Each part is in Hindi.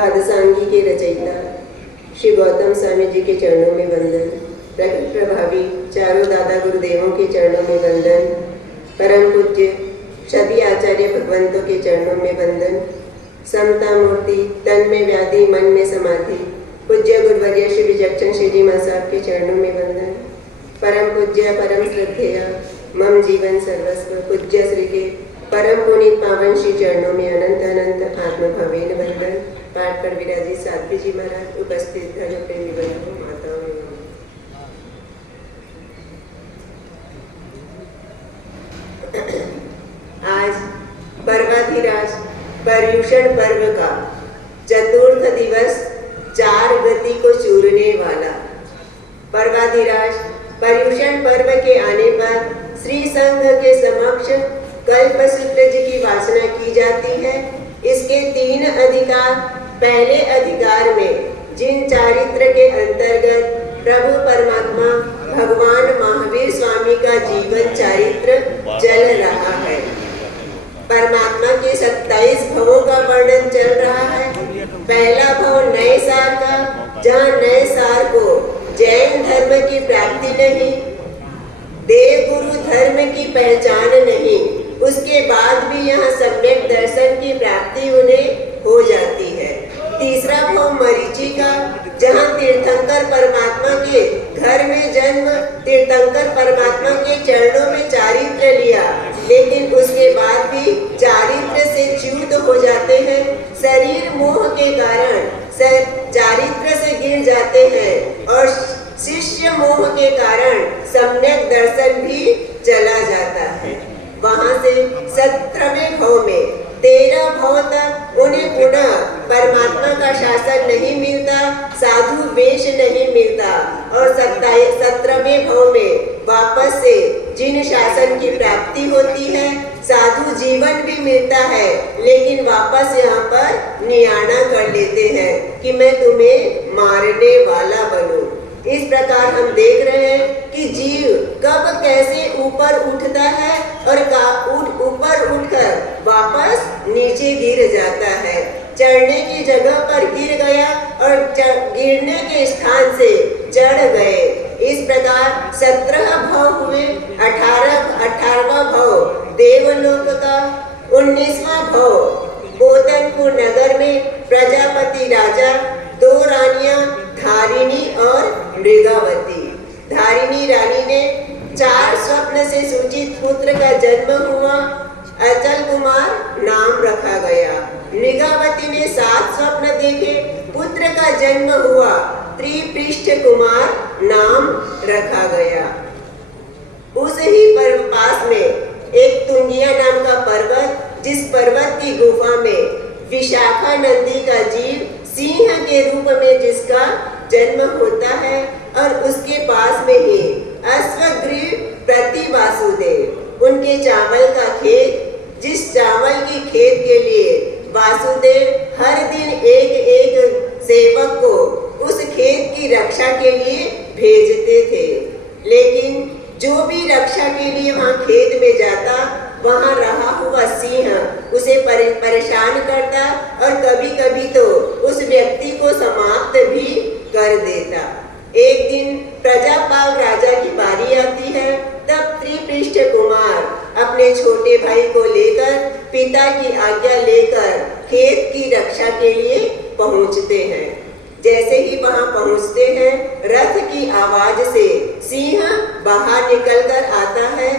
द्वादशांगी के रचयिता श्री गौतम स्वामी जी के चरणों में वंदन। प्रकट प्रभावी चारों दादा गुरुदेवों के चरणों में वंदन। परम पूज्य सभी आचार्य भगवंतों के चरणों में वंदन। समता मूर्ति तन में व्याधि मन में समाधि पूज्य गुरुवर्य श्री विचक्षण श्री जी माँ साहब के चरणों में वंदन। परम पूज्य परम श्रद्धेय मम जीवन सर्वस्व पूज्य श्री के परम पुनीत पावन श्री चरणों में अनंत अनंत आत्मभावेन वंदन। पाठ पर विराजित साध्वी जी महाराज, उपस्थित धर्म प्रेमी बंधुओं, माताओं एवं आज पर्वाधिराज पर्युषण पर्व का चतुर्थ दिवस, चार गति को चूरने वाला। पर्वाधिराज पर्युषण पर्व के आने पर श्री संघ के समक्ष कल्पसूत्र जी की वासना की जाती है। इसके तीन अधिकार। पहले अधिकार में जिन चारित्र के अंतर्गत प्रभु परमात्मा भगवान महावीर स्वामी का जीवन चारित्र चल रहा है। परमात्मा के 27 भवों का वर्णन चल रहा है। पहला भव नए सार का, जहाँ नए सार को जैन धर्म की प्राप्ति नहीं, देव गुरु धर्म की पहचान नहीं, उसके बाद भी यहाँ सम्यक दर्शन की प्राप्ति उन्हें हो जाती है। तीसरा भव मरीचि का, जहाँ तीर्थंकर परमात्मा के घर में जन्म, तीर्थंकर परमात्मा के चरणों में चारित्र लिया, लेकिन उसके बाद भी चारित्र से च्युत हो जाते हैं। शरीर मोह के कारण चारित्र से गिर जाते हैं और शिष्य मोह के कारण सम्यक दर्शन भी चला जाता है। वहां से 17वें भव में 13 भव तक उन्हें पुनः परमात्मा का शासन नहीं मिलता, साधु वेश नहीं मिलता और 17वें भव में वापस से जिन शासन की प्राप्ति होती है, साधु जीवन भी मिलता है, लेकिन वापस यहाँ पर नियाना कर लेते हैं कि मैं तुम्हें मारने वाला बनूं। इस प्रकार हम देख रहे हैं कि जीव कब कैसे ऊपर उठता है और ऊपर उठकर वापस नीचे गिर जाता है। चढ़ने की जगह पर गिर गया और गिरने के स्थान से चढ़ गए। इस प्रकार 17 भव हुए। 18वां भव देवलोक का। 19वां भव बोधनपुर नगर में प्रजापति राजा, 2 रानियां धारिणी और मृगावती। धारिणी रानी ने 4 स्वप्न से सूचित पुत्र का जन्म हुआ, अचल कुमार नाम रखा गया। मृगावती ने 7 स्वप्न देखे, पुत्र का जन्म हुआ, त्रिपृष्ठ कुमार नाम रखा गया। उस ही पास में एक तुंगिया नाम का पर्वत, जिस पर्वत की गुफा में विशाखा नंदी का जीव सिंह के रूप में जिसका जन्म होता है, और उसके पास में ही अश्वग्रीव प्रति वासुदेव, उनके चावल का खेत, जिस चावल की खेत के लिए वासुदेव हर दिन एक सेवक को उस खेत की रक्षा के लिए भेजते थे। लेकिन जो भी रक्षा के लिए वहाँ खेत में जाता, वहाँ रहा हुआ सिंह उसे परेशान करता और कभी कभी तो उस व्यक्ति को समाप्त भी कर देता। एक दिन प्रजापाल राजा की बारी आती है, तब त्रिपृष्ठ कुमार अपने छोटे भाई को लेकर, पिता की आज्ञा लेकर खेत की रक्षा के लिए पहुँचते हैं। जैसे ही वहां पहुंचते हैं, रथ की आवाज से सिंह बाहर निकलकर आता है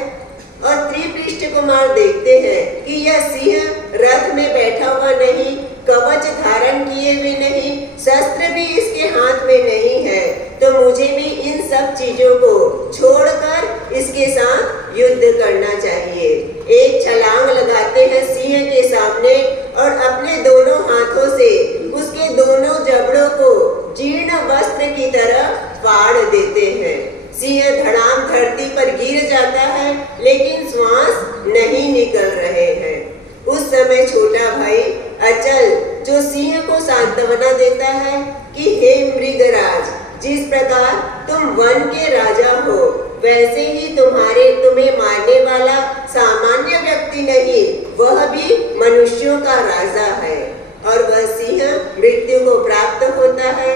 और त्रिपृष्ठ कुमार देखते हैं कि यह सिंह रथ में बैठा हुआ नहीं, कवच धारण किए हुए नहीं, शस्त्र भी इसके हाथ में नहीं है, तो मुझे भी इन सब चीजों को छोड़कर इसके साथ युद्ध करना चाहिए। एक छलांग लगाते हैं सिंह के सामने और अपने दोनों हाथों से उसके दोनों जबड़ों को जीर्ण वस्त्र की तरह फाड़ देते हैं। सिंह धड़ाम धरती पर गिर जाता है, लेकिन श्वास नहीं निकल रहे हैं। उस समय छोटा भाई अचल जो सिंह को सांत्वना देता है कि हे मृगराज, जिस प्रकार तुम वन के राजा हो, वैसे ही तुम्हें मारने वाला सामान्य व्यक्ति नहीं, वह भी मनुष्यों का राजा है। और वह सिंह मृत्यु को प्राप्त होता है।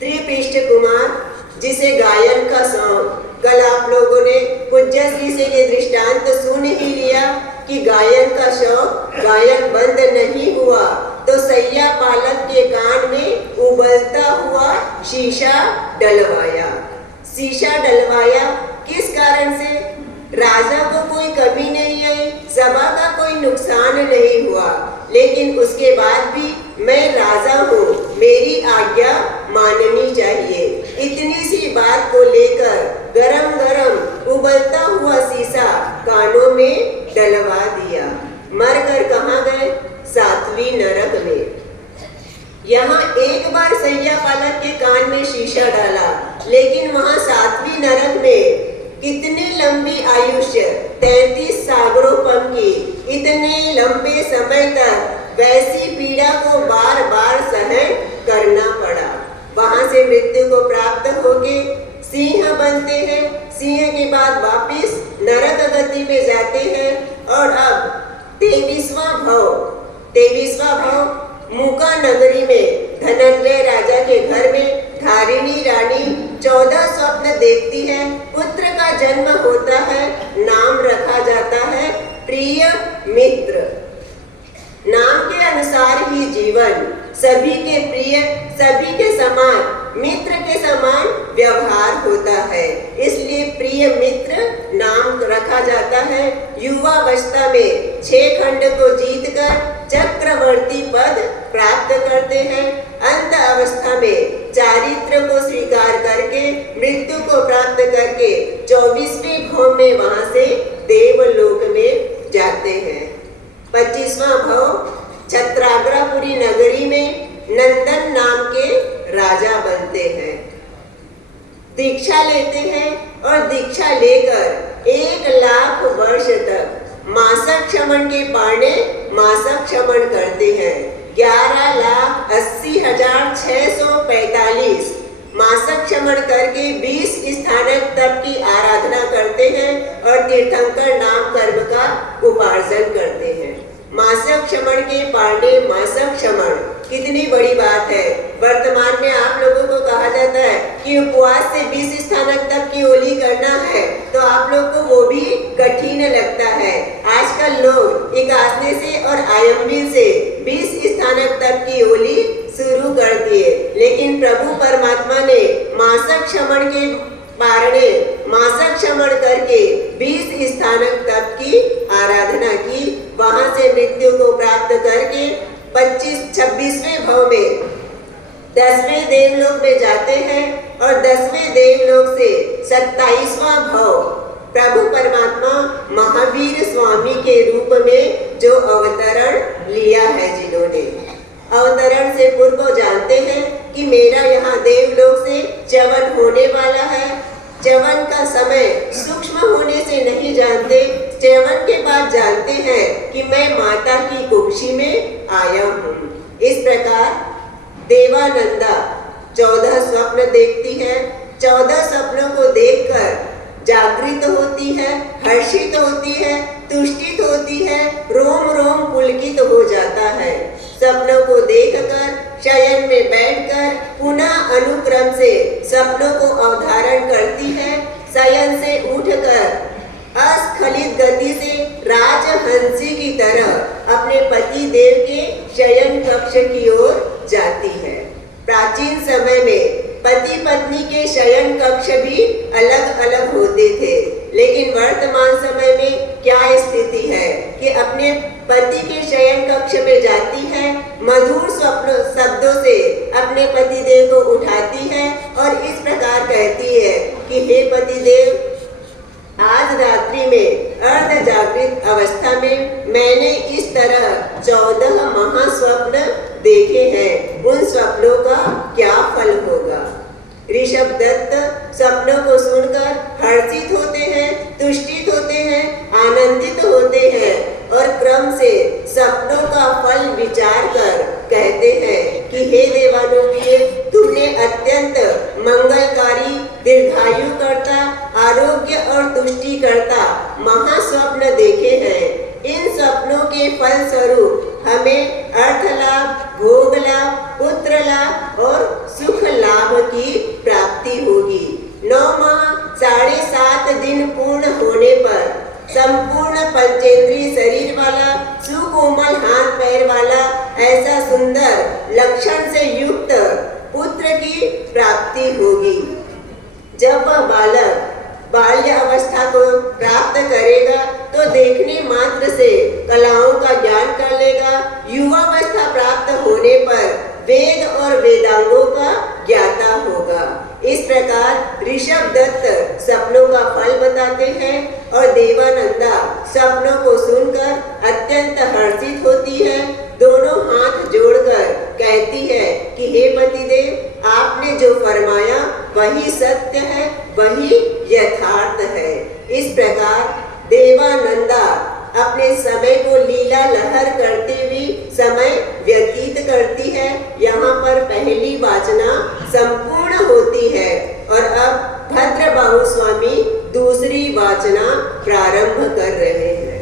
त्रिपिष्ट कुमार, जिसे गायन का शौक, कल आप लोगों ने पूज्य श्री से ये दृष्टांत सुन ही लिया कि गायन का शौक, गायन बंद नहीं हुआ तो सैया पालक के कान में उबलता हुआ शीशा डलवाया। शीशा डलवाया किस कारण से? राजा को कोई कमी नहीं आई, सभा का कोई नुकसान नहीं हुआ, लेकिन उसके बाद भी मैं राजा हूँ, मेरी आज्ञा माननी चाहिए। इतनी सी बात को लेकर गरम गरम उबलता हुआ शीशा कानों में डलवा दिया। मरकर कहाँ गए? 7वीं नरक में। यहाँ एक बार सैया पालक के कान में शीशा डाला, लेकिन वहाँ 7वीं नरक में कितने लंबी आयुष्य, 33 सागरोपम की, इतने लंबे समय तक वैसी पीड़ा को बार बार सहन करना पड़ा। वहां से मृत्यु को प्राप्त होके सिंह बनते हैं। सिंह के बाद वापिस नरक गति में जाते हैं। और अब 23वां भाव मूका नगरी में धनंजय राजा के घर में धारिणी रानी 14 स्वप्न देखती है। पुत्र का जन्म होता है, नाम रखा जाता है प्रिय मित्र। नाम के अनुसार ही जीवन, सभी के प्रिय, सभी के समान, मित्र के समान व्यवहार होता है, इसलिए प्रिय मित्र नाम रखा जाता है। युवावस्था में 6 खंड को जीतकर चक्रवर्ती पद प्राप्त करते हैं। अंत अवस्था में चारित्र को स्वीकार करके मृत्यु को प्राप्त करके 24वें भव में वहां से देवलोक में जाते हैं। 25वां भव छत्राग्रापुरी नगरी में नंदन नाम के राजा बनते हैं। दीक्षा लेते हैं और दीक्षा लेकर 1 लाख वर्ष तक मासक क्षमण के पारणे मासक क्षमण करते हैं। 11,80,645 मासक क्षमण करके 20 स्थानक तप की आराधना करते हैं और तीर्थंकर नाम कर्म का उपार्जन करते हैं। मासक क्षमण के पारणे मासक क्षमण कितनी बड़ी बात है। वर्तमान में आप लोगों को कहा जाता है कि उपवास से 20 स्थानक तक की होली करना है, तो आप लोग को वो भी कठिन लगता है। आजकल लोग एकादशी से और आयम्बीर से 20 स्थानक तक की होली शुरू कर दिए, लेकिन प्रभु परमात्मा ने मासक क्षमण के पारणे मासक क्षमण करके 20 स्थानक तक की आराधना की। वहां से मृत्यु को प्राप्त करके 26वें भव में 10वें देवलोक में जाते हैं और 10वें देवलोक से 27वां भव प्रभु परमात्मा महावीर स्वामी के रूप में जो अवतरण लिया है, जिन्होंने अवतरण से पूर्व जानते हैं कि मेरा यहाँ देवलोक से च्यवन होने वाला है। च्यवन का समय सूक्ष्म होने से नहीं जानते, च्यवन के बाद जानते हैं कि मैं माता की कुक्षी में आया हूँ। इस प्रकार देवानंदा 14 स्वप्न देखती है। 14 स्वप्नों को देखकर जागृत होती है, हर्षित होती है, तुष्टित होती है, रोम रोम पुलकित हो जाता है। सपनों को देखकर शयन में बैठकर पुनः अनुक्रम से सपनों को अवधारण करती है। शयन से उठकर अस्खलित गति से राजहंसी की तरह अपने पति देव के शयन कक्ष की ओर जाती है। प्राचीन समय में पति पत्नी के शयन कक्ष भी अलग अलग होते थे, लेकिन वर्तमान समय में क्या स्थिति है कि अपने पति के शयन कक्ष में जाती है, मधुर स्वप्न शब्दों से अपने पति देव को उठाती है और इस प्रकार कहती है कि हे पति देव, आज रात्रि में अर्ध जागृत अवस्था में मैंने इस तरह 14 महास्वप्न देखे हैं, उन स्वप्नों का क्या फल होगा। ऋषभ दत्त स्वप्नों को सुनकर हर्षित होते हैं, तुष्टित होते हैं, आनंदित होते हैं और क्रम से स्वप्नों का फल विचार कर कहते हैं कि हे देवानुप्रिय, तुमने अत्यंत मंगलकारी, दीर्घायु करता, आरोग्य और तुष्टि करता महास्वप्न देखे हैं। इन स्वप्नों के फल स्वरूप हमें अर्थ लाभ, भोग लाभ, पुत्र लाभ और सुख लाभ की प्राप्ति होगी। 9 माह 7.5 दिन पूर्ण होने पर संपूर्ण पंचेंद्रीय शरीर वाला, सुकोमल हाथ पैर वाला, ऐसा सुंदर लक्षण से युक्त पुत्र की प्राप्ति होगी। जब वह बालक बाल्य अवस्था को प्राप्त करेगा तो देखने मात्र से कलाओं का ज्ञान कर लेगा। युवावस्था प्राप्त होने पर वेद और वेदांगों का ज्ञाता होगा। इस प्रकार ऋषभ दत्त सपनों का फल बताते हैं और देवानंदा सपनों को सुनकर अत्यंत हर्षित होती है। दोनों हाथ जोड़कर कहती है कि हे पतिदेव, आपने जो फरमाया वही सत्य है, वही यथार्थ है। इस प्रकार देवानंदा अपने समय को लीला लहर करते हुए समय व्यतीत करती है। यहाँ पर पहली वाचना संपूर्ण होती है और अब भद्रबाहु स्वामी दूसरी वाचना प्रारंभ कर रहे हैं।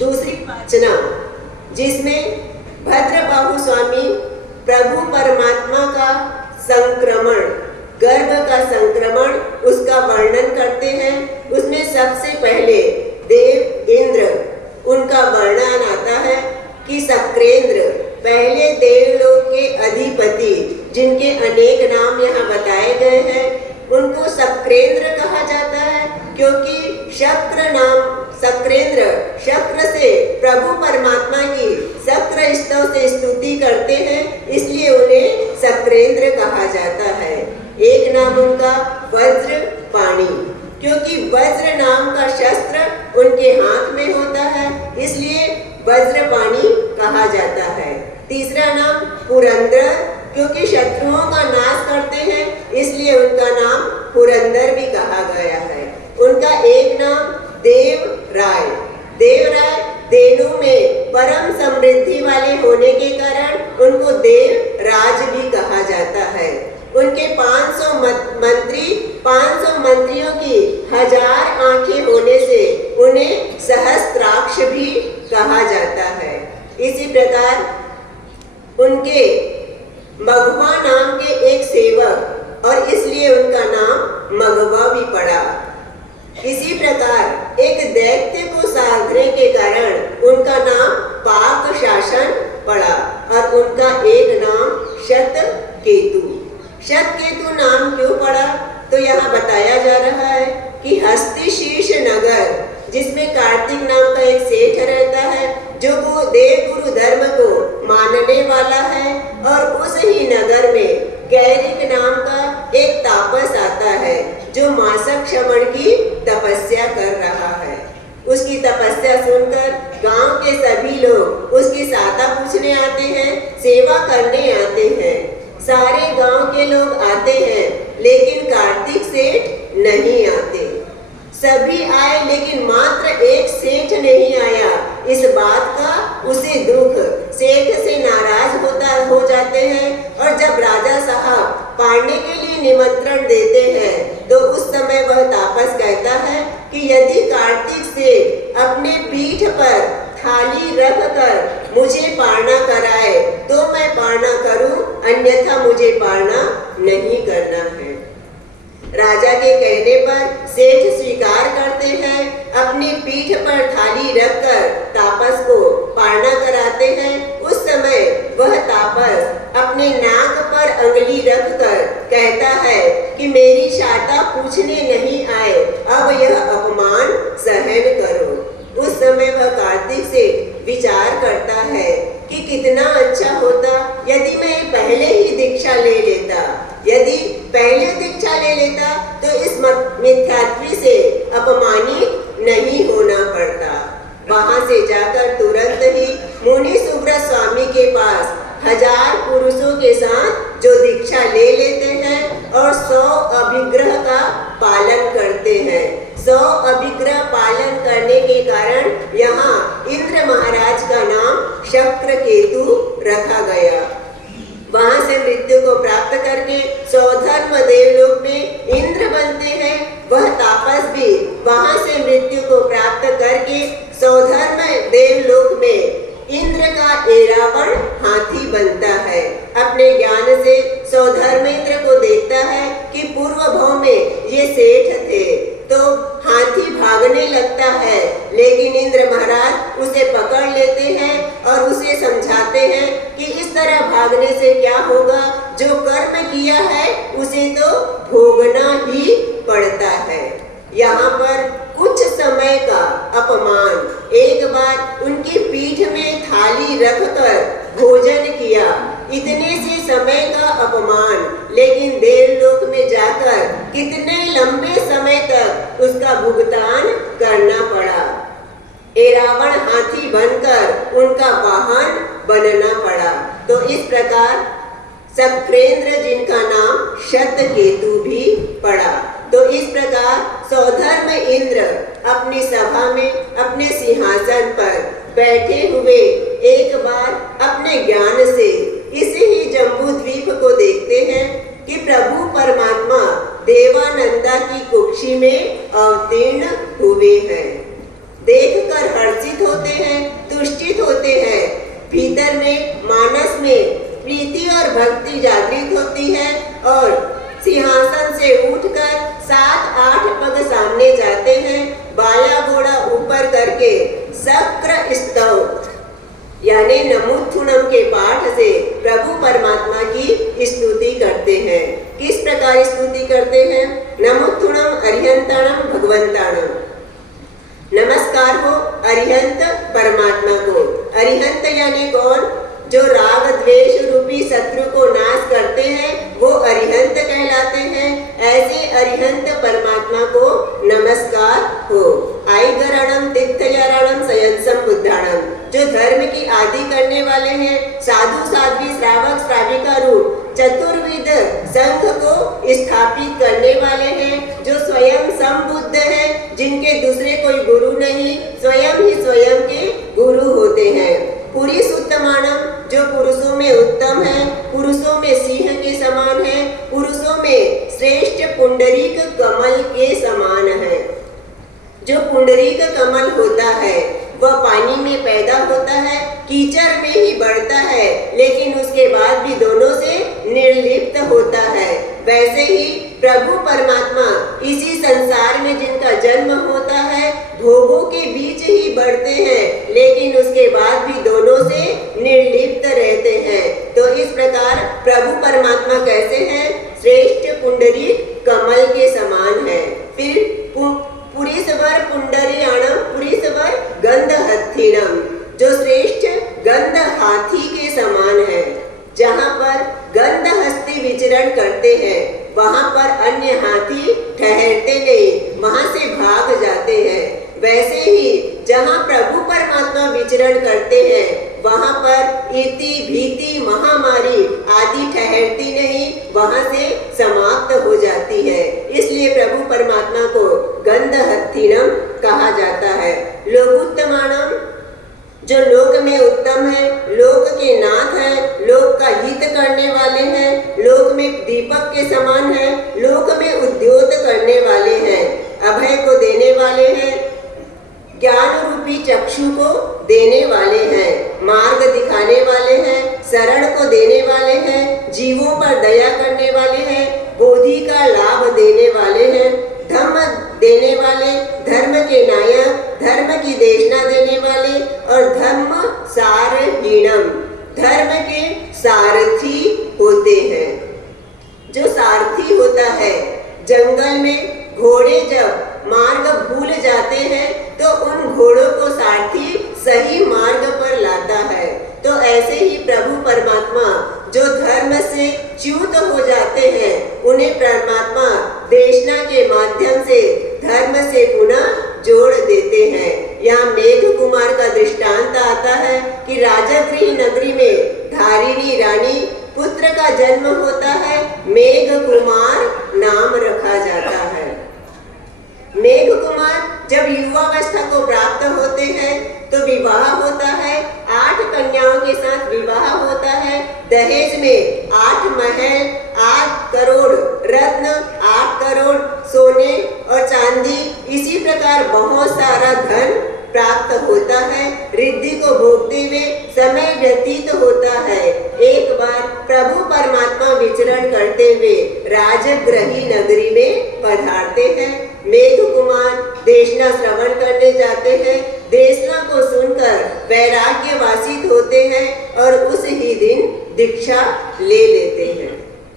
दूसरी वाचना जिसमें भद्रबाहु स्वामी प्रभु परमात्मा का संक्रमण, गर्भ का संक्रमण, उसका वर्णन करते हैं। उसमें सबसे पहले देव इंद्र, उनका वर्णन आता है कि शक्रेंद्र पहले देवलोक के अधिपति, जिनके अनेक नाम यहाँ बताए गए हैं, उनको शक्रेंद्र कहा जाता है क्योंकि शक्र नाम, शक्रेंद्र शक्र से प्रभु परमात्मा की शक्र स्तव से स्तुति करते हैं, इसलिए उन्हें शक्रेंद्र कहा जाता है। एक नाम उनका वज्र पाणी, क्योंकि वज्र नाम का शस्त्र उनके हाथ में होता है, इसलिए वज्रपाणी कहा जाता है। तीसरा नाम पुरंदर, क्योंकि शत्रुओं का नाश करते हैं, इसलिए उनका नाम पुरंदर भी कहा गया है। उनका एक नाम देवराय, देवराय देनों में परम समृद्धि वाले होने के कारण उनको देवराज भी कहा जाता है। उनके 500 मंत्री, 500 मंत्रियों की 1000 आंखें होने से उन्हें सहस्त्राक्ष भी कहा जाता है। इसी प्रकार उनके मघवा नाम के एक सेवक, और इसलिए उनका नाम मघवा भी पड़ा। इसी प्रकार एक दैत्य को साधने के कारण उनका नाम पाक शासन पड़ा और उनका एक नाम शतकेतु। शतकेतु नाम क्यों पड़ा तो यहाँ बताया जा रहा है कि हस्तिशीर्ष नगर, जिसमें कार्तिक नाम का एक सेठ रहता है जो वो देव गुरु धर्म को मानने वाला है, और उस ही नगर में गैरिक नाम का एक तापस आता है जो मासक श्रवण की तपस्या कर रहा है। उसकी तपस्या सुनकर गांव के सभी लोग उसकी साता पूछने आते हैं, सेवा करने आते हैं। सारे गांव के लोग आते हैं लेकिन कार्तिक सेठ नहीं आते। सभी आए लेकिन मात्र एक सेठ नहीं आया। इस बात का उसे दुख, सेठ से नाराज हो जाते हैं, और जब राजा साहब पानी के लिए निमंत्रण देते हैं तो उस समय वह तापस कहता है कि यदि कार्तिक सेठ अपने पीठ पर थाली रख कर मुझे पारना कराए तो मैं पारना करूं, अन्यथा मुझे पारना नहीं करना है। राजा के कहने पर सेठ स्वीकार करते हैं, अपनी पीठ पर थाली रखकर तापस को पारना कराते हैं। उस समय वह तापस अपने नाक पर अंगुली रखकर कहता है कि मेरी शाता पूछने नहीं आए, अब यह अपमान सहन करो। उस समय वह कार्तिक से विचार करता है कि कितना अच्छा होता यदि मैं पहले ही दीक्षा ले लेता। यदि पहले दीक्षा ले लेता तो इस मिथ्यात्व से अपमानित नहीं होना पड़ता। वहां से जाकर तुरंत ही मुनि सुब्रत स्वामी के पास 1000 पुरुषों के साथ जो दीक्षा ले लेते हैं और 100 अभिग्रह का पालन करते हैं। 100 अभिग्रह पालन करने के कारण यहाँ इंद्र महाराज का नाम शक्रकेतु रखा गया। वहां से मृत्यु को प्राप्त करके सौधर्म देवलोक में इंद्र बनते हैं। वह तापस भी वहां से मृत्यु को प्राप्त करके सौधर्म देवलोक में का एरावण हाथी बनता है। अपने ज्ञान से सौधर्मेंद्र को देखता है कि पूर्व भाव में ये सेठ थे, तो हाथी भागने लगता है, लेकिन इंद्र महाराज उसे पकड़ लेते हैं और उसे समझाते हैं कि इस तरह भागने से क्या होगा, जो कर्म किया है उसे तो भोगना ही पड़ता है। यहाँ पर कुछ समय का अपमान, एक बार उनकी पीठ में थाली रखकर भोजन किया, इतने से समय का अपमान, लेकिन देवलोक में जाकर कितने लंबे समय तक उसका भुगतान करना पड़ा। एरावण हाथी बनकर उनका वाहन बनना पड़ा। तो इस प्रकार शक्रेंद्र, जिनका नाम शतकेतु भी पड़ा। तो इस प्रकार सौधर्म इंद्र अपनी सभा में अपने सिंहासन पर बैठे हुए एक बार अपने ज्ञान से इस ही जम्बू द्वीप को देखते हैं कि प्रभु परमात्मा देवानंदा की कुक्षी में अवतीर्ण हुए हैं। देखकर हर्षित होते हैं, तुष्टित होते हैं, भीतर में मानस में प्रीति और भक्ति जागृत होती है और सिंहासन से उठकर 7-8 पग सामने जाते हैं, बाया घोड़ा ऊपर करके शक्र स्तव यानी नमोत्थुनम के पाठ से प्रभु परमात्मा की स्तुति करते हैं। किस प्रकार स्तुति करते हैं? नमोत्थुनम अरिहंताणम भगवंताणम, नमस्कार हो अरिहंत परमात्मा को। अरिहंत यानी कौन? जो राग द्वेष रूपी शत्रु को नाश करते हैं वो अरिहंत कहलाते हैं। ऐसे अरिहंत परमात्मा को नमस्कार हो। आइगरणम तीर्थयारणम सयंसम बुद्धाणम, जो धर्म की आदि करने वाले हैं, साधु साध्वी श्रावक श्राविका रूप चतुर्विध संघ को स्थापित करने वाले हैं, जो स्वयं संबुद्ध हैं, जिनके दूसरे कोई गुरु नहीं, स्वयं ही स्वयं के गुरु होते हैं। पुरुष उत्तमानम, जो पुरुषों में उत्तम है, पुरुषों में सिंह के समान है, पुरुषों में श्रेष्ठ पुंडरीक कमल के समान है। जो पुंडरीक कमल होता है वह पानी में पैदा होता है, कीचड़ में ही बढ़ता है, लेकिन उसके बाद भी दोनों से निर्लिप्त होता है। वैसे ही प्रभु परमात्मा इसी संसार में जिनका जन्म होता है, भोगों के बीच ही बढ़ते हैं, लेकिन उसके बाद भी दोनों से निर्लिप्त रहते हैं। तो इस प्रकार प्रभु परमात्मा कैसे हैं? श्रेष्ठ पुंडरी कमल के समान है। फिर पुरीसवर पुंडरीयाणम पुरीसवर गंध हत्थीनम, जो श्रेष्ठ गंध हाथी के समान है। जहाँ पर गंध हस्ती विचरण करते हैं वहाँ पर अन्य हाथी ठहरते नहीं, वहाँ से भाग जाते हैं। वैसे ही जहाँ प्रभु परमात्मा विचरण करते हैं वहाँ पर इति भीति महामारी आदि ठहरती नहीं, वहाँ से समाप्त हो जाती है। इसलिए प्रभु परमात्मा को गंध हत्थीनम कहा जाता है। लोकोत्तमानम, जो लोक में उत्तम है, लोक के नाथ है, लोक का हित करने वाले हैं, लोक में दीपक के समान है, लोक में उद्योत करने वाले हैं, अभय को देने वाले हैं, ज्ञान रूपी चक्षु को देने वाले हैं, मार्ग दिखाने वाले हैं, शरण को देने वाले हैं, जीवों पर दया करने वाले हैं, बोधि का लाभ देने वाले हैं, धर्म देने वाले, धर्म के नायक, धर्म की देशना देने वाले और धर्म सारहीणम, धर्म के सारथी होते हैं। जो सारथी होता है, जंगल में घोड़े जब मार्ग भूल जाते हैं तो उन घोड़ों को सारथी सही मार्ग पर लाता है। तो ऐसे ही प्रभु परमात्मा जो धर्म से च्युत हो जाते हैं, उन्हें परमात्मा देशना के माध्यम से धर्म से पुनः जोड़ देते हैं। यहाँ मेघ कुमार का दृष्टांत आता है कि राजगृह नगरी में धारिणी रानी पुत्र का जन्म होता है, मेघ कुमार नाम रखा जाता है। मेघ कुमार जब युवावस्था को प्राप्त होते हैं तो विवाह होता है, 8 कन्याओं के साथ विवाह होता है। दहेज में 8 महल, 8 करोड़ रत्न, 8 करोड़ सोने और चांदी, इसी प्रकार बहुत सारा धन प्राप्त होता है, रिद्धि को भोगते हुए समय व्यतीत होता है। एक बार प्रभु परमात्मा विचरण करते हुए राजगृही नगरी में पधारते हैं। मेघ कुमार देशना श्रवण करने जाते हैं। देशना को सुनकर वैराग्य वासित होते हैं और उस ही दिन दीक्षा ले लेते हैं।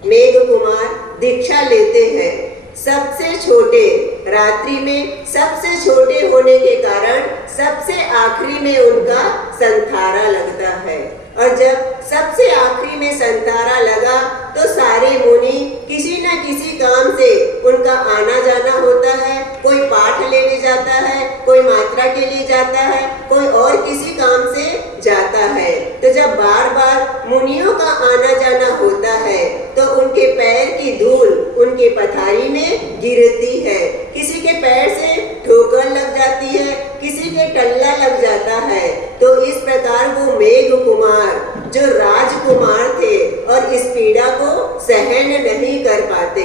मेघ कुमार दीक्षा लेते हैं। सबसे छोटे, रात्रि में सबसे छोटे होने के कारण सबसे आखिरी में उनका संथारा लगता है। और जब सबसे आखिरी में संथारा लगा तो सारे मुनि किसी न किसी काम से उनका आना जाना होता है। कोई पाठ लेने जाता है, कोई मात्रा के लिए जाता है, कोई और किसी काम से जाता है। तो जब बार बार मुनियों का आना जाना होता है तो उनके पैर की धूल उनके पथारी में गिरती है। किसी के पैर से ठोकर लग जाती है, किसी के टल्ला लग जाता है। तो इस प्रकार वो मेघ कुमार जो राजकुमार थे और इस पीड़ा को सहन नहीं कर पाते।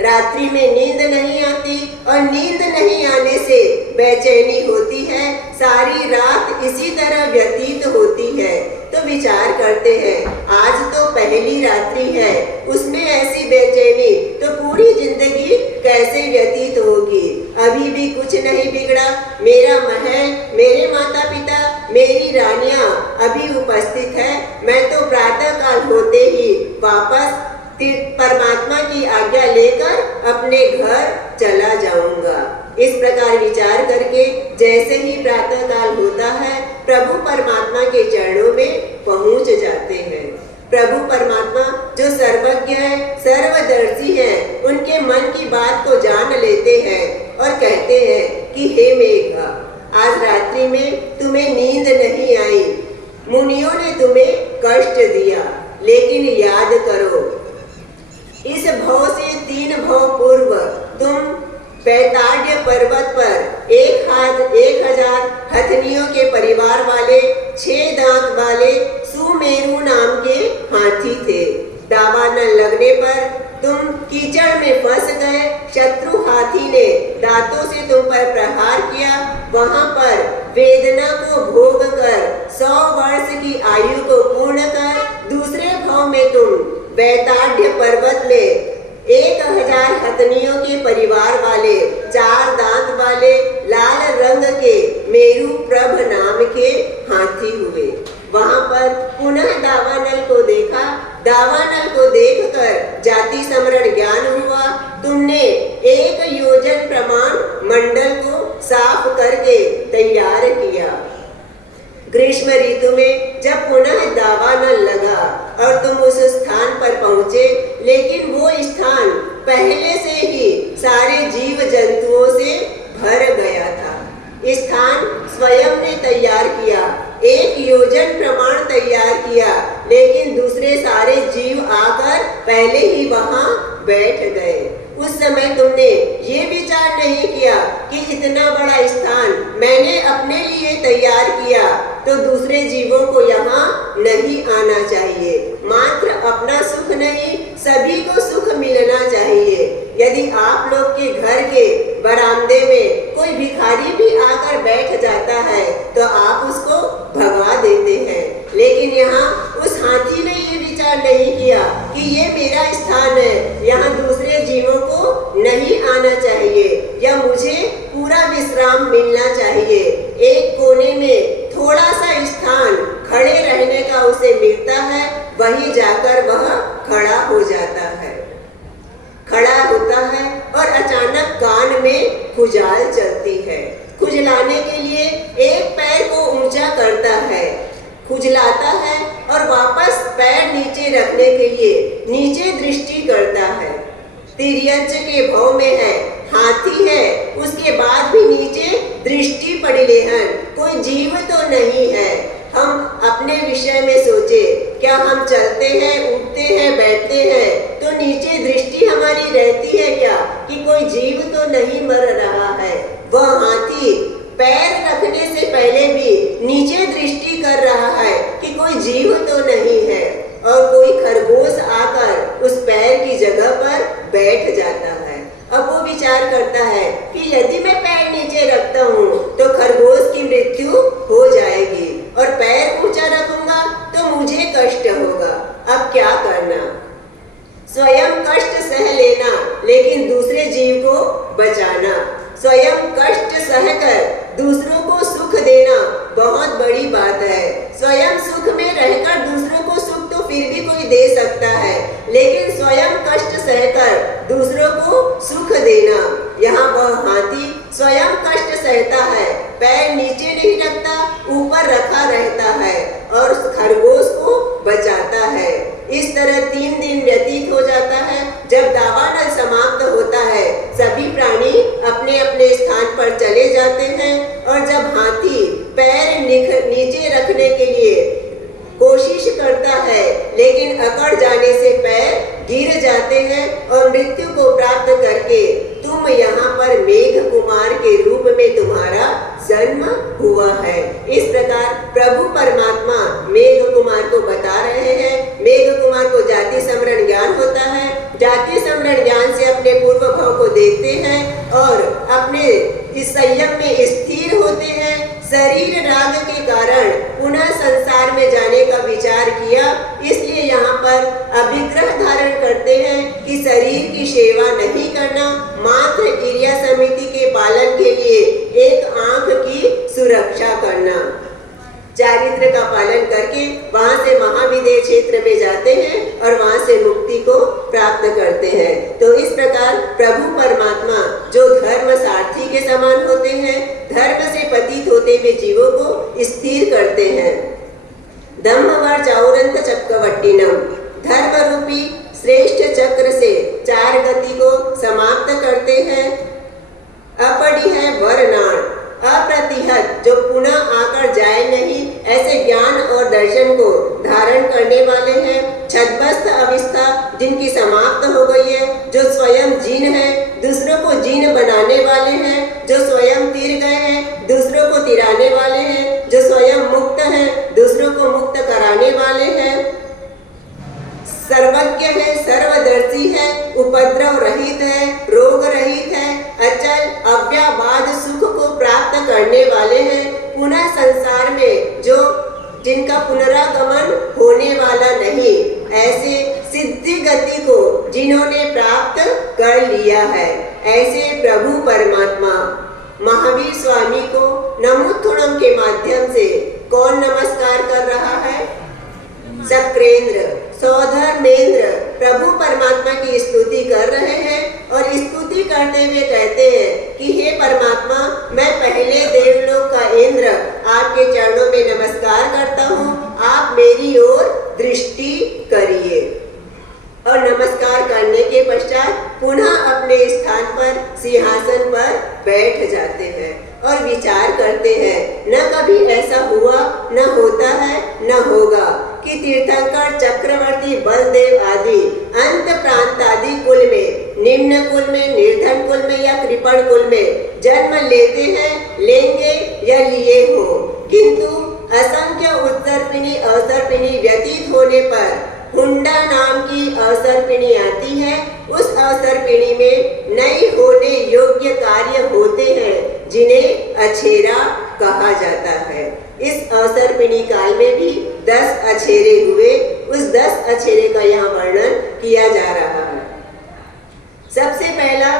रात्रि में नींद नहीं आती और नींद नहीं आने से बेचैनी होती है। सारी रात इसी तरह व्यतीत होती है। तो विचार करते हैं, आज तो पहली रात्रि है, उसमें ऐसी बेचैनी तो पूरी जिंदगी कैसे व्यतीत होगी। अभी भी कुछ नहीं बिगड़ा, मेरा महल, मेरे माता पिता, मेरी रानियां अभी उपस्थित है। मैं तो प्रातः काल होते ही वापस परमात्मा की आज्ञा लेकर अपने घर चला जाऊंगा। इस प्रकार विचार करके जैसे ही प्रातः काल होता है प्रभु परमात्मा के चरणों में पहुंच जाते हैं। प्रभु परमात्मा जो सर्वज्ञ है, सर्वदर्शी है, उनके मन की बात को जान लेते हैं और कहते हैं कि हे मेघा, आज रात्रि में तुम्हें नींद नहीं आई, मुनियों ने तुम्हें कष्ट दिया, लेकिन याद करो इस भव से 3 भव पूर्व तुम वैताड्य पर्वत पर 1000 हथनियों के परिवार वाले 6 दांत वाले सुमेरु नाम के हाथी थे। दावानल लगने पर तुम कीचड़ में फंस गए। शत्रु हाथी ने दांतों से तुम पर प्रहार किया। वहां पर वेदना को भोग कर 100 वर्ष की आयु को पूर्ण कर दूसरे भाव में तुम वैताड्य पर्वत में 1000 हथनियों के परिवार वाले 4 दांत वाले लाल रंग के मेरु प्रभ नाम के हाथी हुए। वहां पर पुनः दावानल को देखा। दावानल को देखकर जाति स्मरण ज्ञान हुआ। तुमने 1 योजन प्रमाण मंडल को साफ करके तैयार किया। ग्रीष्म ऋतु में जब पुनः दावानल लगा और तुम उस स्थान पर पहुंचे, लेकिन वो स्थान पहले से ही सारे जीव जंतुओं से भर गया था। स्थान स्वयं ने तैयार किया, 1 योजन प्रमाण तैयार किया, लेकिन दूसरे सारे जीव आकर पहले ही वहां बैठ गए। उस समय तुमने ये विचार नहीं किया कि इतना बड़ा स्थान मैंने अपने लिए तैयार किया तो दूसरे जीवों को यहाँ नहीं आना चाहिए। मात्र अपना सुख नहीं, सभी को सुख मिलना चाहिए। यदि आप लोग के घर के बरामदे में कोई भिखारी भी आकर बैठ जाता है तो आप उसको भगा देते हैं, लेकिन यहाँ उस हाथी ने ये विचार नहीं किया कि ये मेरा स्थान है, यहाँ दूसरे जीवों को नहीं आना चाहिए या मुझे पूरा विश्राम मिलना चाहिए। एक कोने में थोड़ा सा स्थान खड़े रहने का उसे मिलता है, वहीं जाकर वह खड़ा हो जाता है। खड़ा होता है और अचानक कान में खुजाल चलती है। खुजलाने के लिए एक पैर को ऊंचा करता है, खुजलाता है और वापस पैर नीचे रखने के लिए नीचे दृष्टि करता है। तिर्यंच के भाव में है, हाथी है, उसके बाद भी नीचे दृष्टि पड़ी लेहन, कोई जीव तो नहीं है। हम अपने विषय में सोचे, क्या हम चलते हैं, उठते हैं, बैठते हैं तो नीचे दृष्टि हमारी रहती है क्या कि कोई जीव तो नहीं मर रहा है। वह हाथी पैर रखने से पहले भी नीचे दृष्टि कर रहा है कि कोई जीव तो नहीं है, और कोई खरगोश आकर उस पैर की जगह पर बैठ जाता है। अब वो विचार करता है कि यदि मैं पैर नीचे रखता हूँ तो खरगोश मृत्यु हो जाएगी और पैर ऊंचा रखूंगा तो मुझे कष्ट होगा। अब क्या करना? स्वयं कष्ट सह लेना लेकिन दूसरे जीव को बचाना। स्वयं कष्ट सहकर दूसरों को सुख देना बहुत बड़ी बात है। स्वयं सुख में रहकर दूसरों को सुख तो फिर भी कोई दे सकता है, लेकिन स्वयं कष्ट सहकर दूसरों को सुख देना, यहाँ वह हाथी स्वयं कष्ट सहता है, पैर नीचे नहीं रखता, ऊपर रखा रहता है और खरगोश को बचाता है। इस तरह 3 दिन व्यतीत हो जाता है। जब दावानल समाप्त होता है, सभी प्राणी अपने अपने स्थान पर चले जाते हैं और जब हाथी पैर नीचे रखने के लिए कोशिश करता है, लेकिन अकड़ जाने से पैर गिर जाते हैं और मृत्यु को प्राप्त करके तुम यहाँ पर मेघ कुमार के रूप में तुम्हारा जन्म हुआ है। इस प्रकार प्रभु परमात्मा मेघ कुमार को बता रहे हैं। मेघ कुमार को जाति स्मरण ज्ञान होता है। जाति स्मरण ज्ञान से अपने पूर्व भाव को देखते हैं और अपने इस संयम में स्थिर होते हैं। शरीर राग के कारण पुनः संसार में जाने का विचार किया, इसलिए यहाँ पर अभिग्रह धारण करते हैं कि शरीर की सेवा नहीं करना, मात्र इर्या समिति के पालन के लिए एक आंख की सुरक्षा करना। चारित्र का पालन करके वहां से महाविदेह क्षेत्र में जाते हैं और वहां से मुक्ति को प्राप्त करते हैं। तो इस प्रकार प्रभु परमात्मा जो धर्म सारथी के समान होते हैं, धर्म से पतित होते हुए जीवों को स्थिर करते हैं। धम्मवर चौरंत चक्रवट्टिनम, धर्म रूपी श्रेष्ठ चक्र से 4 गति को समाप्त करते हैं। अपड़ी है वरनाण, अप्रतिहत जो पुनः आकर जाए नहीं, ऐसे ज्ञान और दर्शन को धारण करने वाले हैं। छद्मस्त अवस्था जिनकी समाप्त हो गई है, जो स्वयं जीन है, दूसरों को जीन बनाने वाले हैं, जो स्वयं तीर गए हैं, दूसरों को तिराने वाले हैं, जो स्वयं मुक्त हैं, दूसरों को मुक्त कराने वाले हैं। सर्वज्ञ है, सर्वदर्शी है, उपद्रव रहित है, रोग रहित है, अचल अव्याबाद सुख को प्राप्त करने वाले हैं। पुनः संसार में जो जिनका पुनरागमन होने वाला नहीं, ऐसे सिद्धि गति को जिन्होंने प्राप्त कर लिया है, ऐसे प्रभु परमात्मा महावीर स्वामी को नमोत्थुणम के माध्यम से कौन नमस्कार कर रहा है? सक्रेंद्र सौधर्मेंद्र प्रभु परमात्मा की स्तुति कर रहे हैं और स्तुति करते हुए कहते हैं कि हे परमात्मा, मैं पहले देवलोक का इंद्र आपके चरणों में नमस्कार करता हूँ, आप मेरी ओर दृष्टि करिए। और नमस्कार करने के पश्चात पुनः अपने स्थान पर सिंहासन पर बैठ जाते हैं और विचार करते हैं। न कभी ऐसा हुआ, न होता है, न होगा कि तीर्थंकर चक्रवर्ती बलदेव आदि अंत प्रांत आदि कुल में, निम्न कुल में, निर्धन कुल में या कृपण कुल में जन्म लेते हैं, लेंगे या लिए हो, किंतु असंख्य उत्तरपिणी अवसर्पिणी व्यतीत होने पर हुंडा नाम की अवसर्पिणी आती है। उस अवसर्पिणी में नए होने योग्य कार्य होते हैं जिन्हें अछेरा कहा जाता है। इस अवसर्पिणी काल में भी 10 अछेरे हुए। उस 10 अछेरे का यहाँ वर्णन किया जा रहा है। सबसे पहला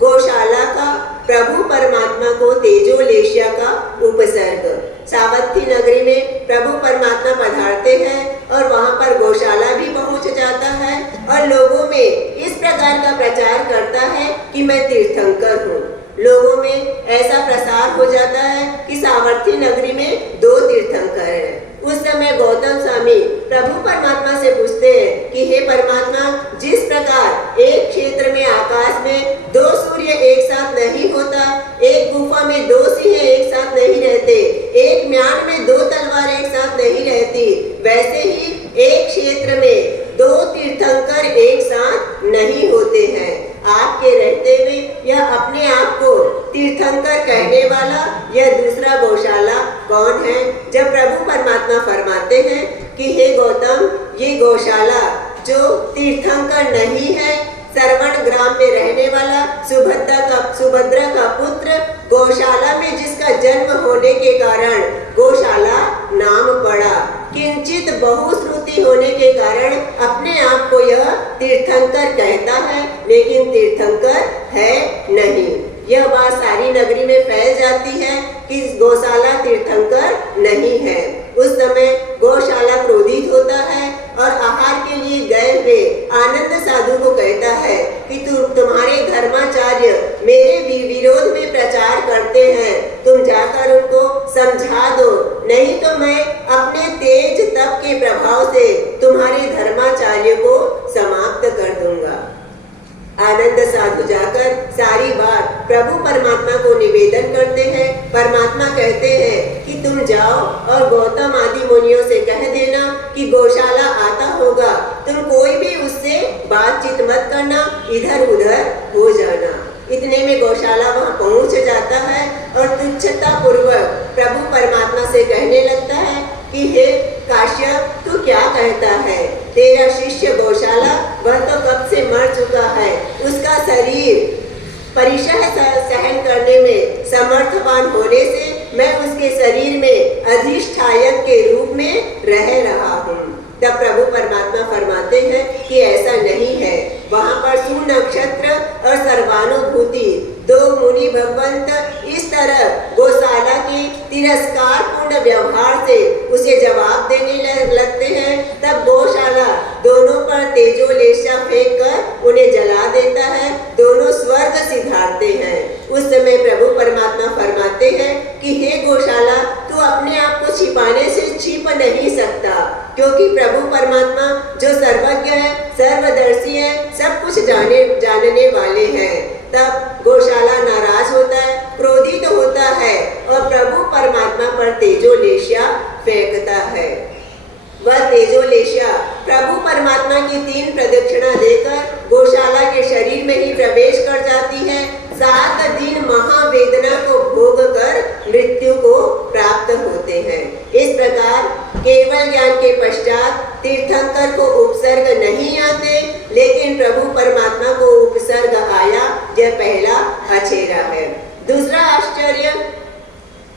गौशाला का प्रभु परमात्मा को तेजोलेशिया का उपसर्ग। सावत्थी नगरी में प्रभु परमात्मा पधारते हैं और वहाँ पर गौशाला भी पहुँच जाता है और लोगों में इस प्रकार का प्रचार करता है कि मैं तीर्थंकर हूँ। लोगों में ऐसा प्रसार हो जाता है कि सावर्थी नगरी में 2 तीर्थंकर हैं। उस समय गौतम स्वामी प्रभु परमात्मा से पूछते हैं कि हे परमात्मा, जिस प्रकार एक क्षेत्र में आकाश में 2 सूर्य एक साथ नहीं होता, एक गुफा में 2 सिंह एक साथ नहीं रहते, एक म्यान में 2 तलवार एक साथ नहीं रहती, वैसे ही एक क्षेत्र में 2 तीर्थंकर एक साथ नहीं होते हैं। आपके रहते हुए यह अपने आप को तीर्थंकर कहने वाला यह दूसरा गौशाला कौन है? जब प्रभु परमात्मा फरमाते हैं कि हे गौतम, ये गौशाला जो तीर्थंकर नहीं है, श्रवण ग्राम में रहने वाला सुभद्रा का पुत्र, गौशाला में जिसका जन्म होने के कारण गौशाला नाम पड़ा। किंचित बहुश्रुति होने के कारण अपने आप को यह तीर्थंकर कहता है, लेकिन तीर्थंकर है नहीं। यह बात सारी नगरी में फैल जाती है कि गौशाला तीर्थंकर नहीं है। उस समय गौशाला क्रोधित होता है और आहार के लिए गए हुए आनंद साधु को कहता है कि तुम्हारे धर्माचार्य मेरे विरोध में प्रचार करते हैं, तुम जाकर उनको समझा दो, नहीं तो मैं अपने तेज तप के प्रभाव से तुम्हारे धर्माचार्य को समाप्त कर दूंगा। आनंद साधु जाकर सारी बात प्रभु परमात्मा को निवेदन करते हैं। परमात्मा कहते हैं कि तुम जाओ और गौतम आदि मुनियों से कह देना कि गौशाला आता होगा, तुम कोई भी उससे बातचीत मत करना, इधर उधर हो जाना। इतने में गौशाला वहां पहुंच जाता है और तुच्छता पूर्वक प्रभु परमात्मा से कहने लगता है कि हे काश्यप, तू क्या कहता है? तेरा शिष्य गौशाला वह तो कब से मर चुका है, उसका शरीर परिशह सहन करने में समर्थवान होने से मैं उसके शरीर में अधिष्ठायक के रूप में रह रहा हूँ। तब प्रभु परमात्मा फरमाते हैं कि ऐसा नहीं है। वहाँ पर सुनक्षत्र और सर्वानुभूति दो मुनि भगवंत इस तरह गौशाला के तिरस्कार पूर्ण व्यवहार से उसे जवाब देने लगते हैं। तब गौशाला दोनों पर तेजोलेशा फेंक कर उन्हें जला देता है, दोनों स्वर्ग सिधारते हैं। उस समय प्रभु परमात्मा फरमाते हैं कि हे गौशाला, तू अपने आप को छिपाने से छिप नहीं सकता, क्योंकि प्रभु परमात्मा जो सर्वज्ञ है, सर्वदर्शी है, सब कुछ जानने वाले हैं। तब गौशाला नाराज होता है, क्रोधित होता है और प्रभु परमात्मा पर तेजोलेशा फेंकता है। वह तेजोलेशा प्रभु परमात्मा की 3 प्रदक्षिणा देकर गौशाला के शरीर में ही प्रवेश कर जाती है। 7 दिन महावेदना को भोग कर मृत्यु को प्राप्त होते हैं। इस प्रकार केवल ज्ञान के पश्चात तीर्थंकर को उपसर्ग नहीं आते, लेकिन प्रभु परमात्मा को उपसर्ग आया, यह पहला अछेरा है। दूसरा आश्चर्य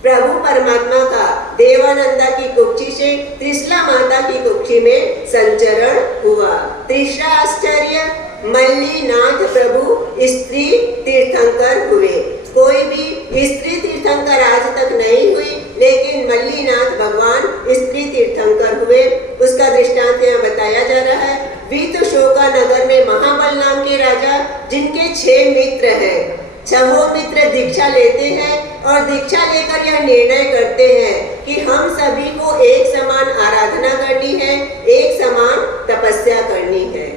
प्रभु परमात्मा का देवानंदा की कुक्षी से त्रिशला माता की कुक्षी में संचरण हुआ। तीसरा आश्चर्य मल्लीनाथ प्रभु स्त्री तीर्थंकर हुए। कोई भी स्त्री तीर्थंकर आज तक नहीं हुई, लेकिन मल्लीनाथ भगवान स्त्री तीर्थंकर हुए। उसका दृष्टांत यहाँ बताया जा रहा है। वीतशोका नगर में महाबल नाम के राजा, जिनके 6 मित्र हैं, 6 मित्र दीक्षा लेते हैं और दीक्षा लेकर यह निर्णय करते हैं कि हम सभी को एक समान आराधना करनी है, एक समान तपस्या करनी है,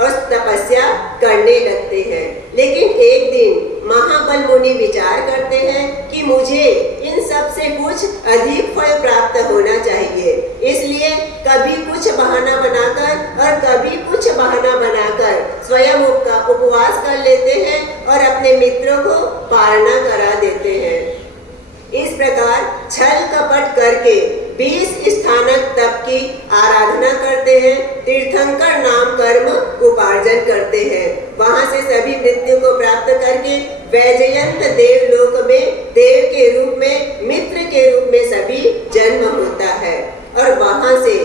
और तपस्या करने लगते हैं। लेकिन एक दिन महाबल मुनि विचार करते हैं कि मुझे इन सब से कुछ अधिक फल प्राप्त होना चाहिए, इसलिए कभी कुछ बहाना बनाकर और कभी कुछ बहाना बनाकर स्वयं उपवास कर लेते हैं और अपने मित्रों को पारणा करा देते हैं। इस प्रकार छल कपट करके 20 स्थानक तप की आराधना करते हैं, तीर्थंकर नाम कर्म उपार्जन करते हैं। वहां से सभी मृत्यु को प्राप्त करके वैजयंत देवलोक में देव के रूप में, मित्र के रूप में सभी जन्म होता है। और वहां से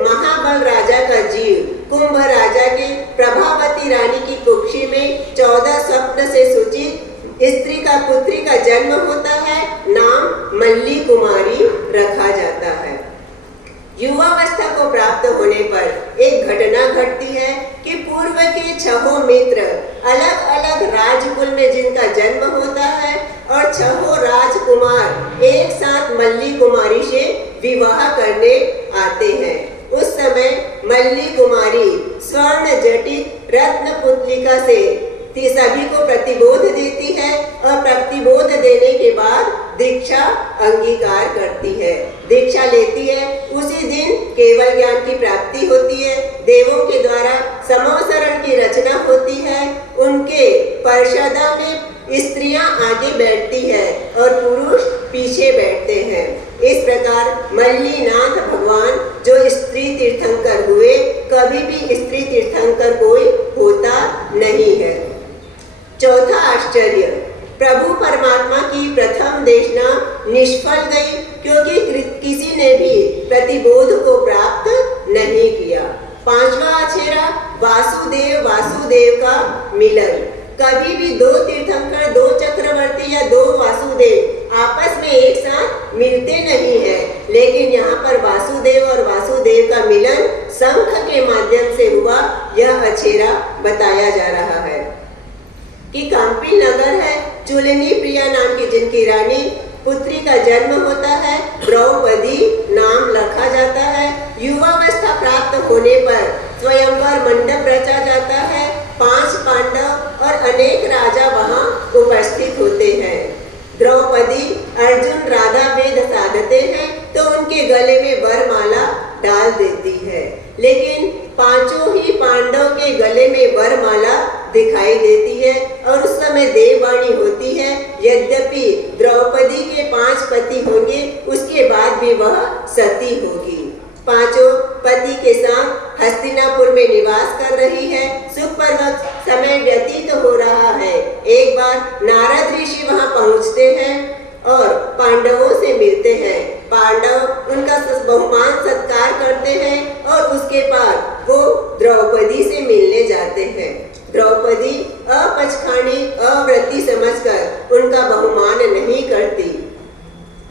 महाबल राजा का जीव कुंभ राजा के प्रभावती रानी की कुक्षी में 14 स्वप्न से सूचित स्त्री का पुत्री का जन्म होता है। नाम मल्ली कुमारी रखा जाता है। युवावस्था को प्राप्त होने पर एक घटना घटती है कि पूर्व के 6 मित्र अलग अलग राजकुल में जिनका जन्म होता है और 6 राजकुमार एक साथ मल्ली कुमारी से विवाह करने आते हैं। उस समय मल्ली कुमारी स्वर्ण जटित रत्न पुतलिका से सभी को प्रतिबोध देती है और प्रतिबोध देने के बाद दीक्षा अंगीकार करती है, दीक्षा लेती है। उसी दिन केवल ज्ञान की प्राप्ति होती है। देवों के द्वारा समवसरण की रचना होती है। उनके परिषदा में स्त्रियां आगे बैठती है और पुरुष पीछे बैठते हैं। इस प्रकार मल्लीनाथ भगवान जो स्त्री तीर्थंकर हुए, कभी भी स्त्री तीर्थंकर कोई होता नहीं है। चौथा आश्चर्य प्रभु परमात्मा परमात्मा की प्रथम देशना निष्फल गई, क्योंकि किसी ने भी प्रतिबोध को प्राप्त नहीं किया। पांचवा अछेरा वासुदेव वासुदेव का मिलन। कभी भी दो तीर्थंकर, दो चक्रवर्ती या दो वासुदेव आपस में एक साथ मिलते नहीं है, लेकिन यहाँ पर वासुदेव और वासुदेव का मिलन शंख के माध्यम से हुआ, यह अछेरा बताया जा रहा है। कि कांपी नगर है, चुलनी प्रिया नाम की जिनकी रानी पुत्री का जन्म होता है, द्रौपदी नाम रखा जाता है। युवावस्था प्राप्त होने पर स्वयंवर मंडप रचा जाता है। 5 पांडव और अनेक राजा वहां उपस्थित होते हैं। द्रौपदी अर्जुन राधा वेद साधते हैं तो उनके गले में वरमाला डाल देती है, लेकिन पांचों ही पांडव के गले में वरमाला दिखाई देती है और उस समय देववाणी होती है, यद्यपि द्रौपदी के 5 पति होंगे, उसके बाद भी वह सती होगी। पांचों पति के साथ हस्तिनापुर में निवास कर रही है। सुखपूर्वक समय व्यतीत हो रहा है। एक बार नारद ऋषि वहां पहुंचते हैं और पांडवों से मिलते हैं। पांडव उनका बहुमान सत्कार करते हैं और उसके बाद वो द्रौपदी से मिलने जाते हैं। द्रौपदी अपचखानी अव्रती समझकर उनका बहुमान नहीं करती।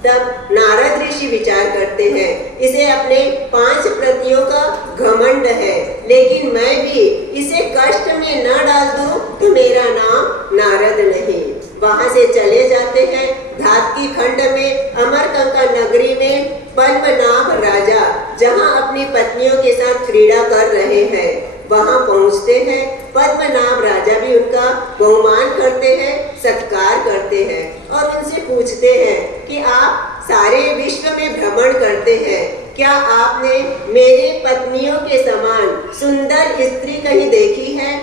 तब नारद ऋषि विचार करते हैं, इसे अपने 5 प्रतियों का घमंड है, लेकिन मैं भी इसे कष्ट में न डाल दूं तो मेरा नाम नारद नहीं। वहां से चले जाते हैं। धातकी खंड में अमरकंका नगरी में पद्मनाभ राजा जहां अपनी पत्नियों के साथ क्रीड़ा कर रहे हैं, वहां पहुंचते हैं। पद्मनाभ राजा भी उनका बहुमान करते हैं, सत्कार करते हैं और उनसे पूछते हैं कि आप सारे विश्व में भ्रमण करते हैं, क्या आपने मेरे पत्नियों के समान सुंदर स्त्री कहीं देखी है?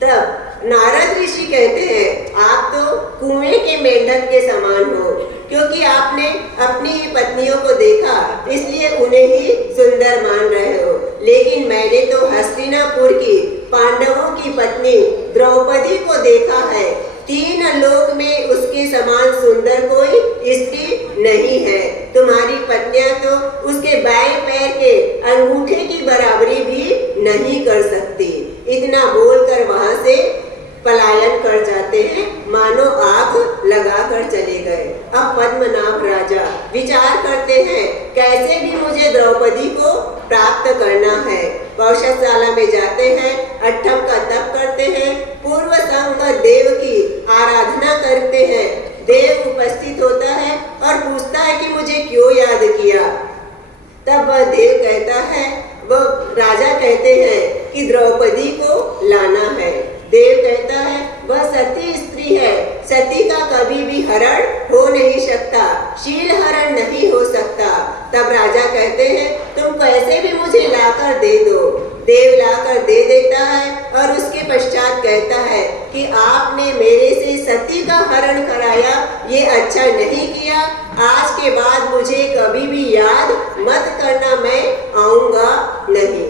तब नारद ऋषि कहते हैं, आप तो कुएं के मेंढक के समान हो, क्योंकि आपने अपनी ही पत्नियों को देखा इसलिए उन्हें ही सुंदर मान रहे हो, लेकिन मैंने तो हस्तिनापुर की पांडवों की पत्नी द्रौपदी को देखा है। 3 लोक में उसके समान सुंदर कोई स्त्री नहीं है। तुम्हारी पत्नियां तो उसके बाएं पैर के अंगूठे की बराबरी भी नहीं कर सकती। इतना बोलकर वहां से पलायन कर जाते हैं, मानो आग लगाकर चले गए। अब पद्मनाभ राजा विचार करते हैं, कैसे भी मुझे द्रौपदी को प्राप्त करना है। पौषशाला में जाते हैं, अट्ठम का तप करते हैं, पूर्व संग देव की आराधना करते हैं। देव उपस्थित होता है और पूछता है कि मुझे क्यों याद किया। तब वह देव कहता है, वह राजा कहते हैं कि द्रौपदी को लाना है। देव कहता है, वह सती स्त्री है, सती का कभी भी हरण हो नहीं सकता, शील हरण नहीं हो सकता। तब राजा कहते हैं, तुम कैसे भी मुझे लाकर दे दो। देव लाकर दे देता है और उसके पश्चात कहता है कि आपने मेरे से सती का हरण कराया, ये अच्छा नहीं किया। आज के बाद मुझे कभी भी याद मत करना, मैं आऊंगा नहीं।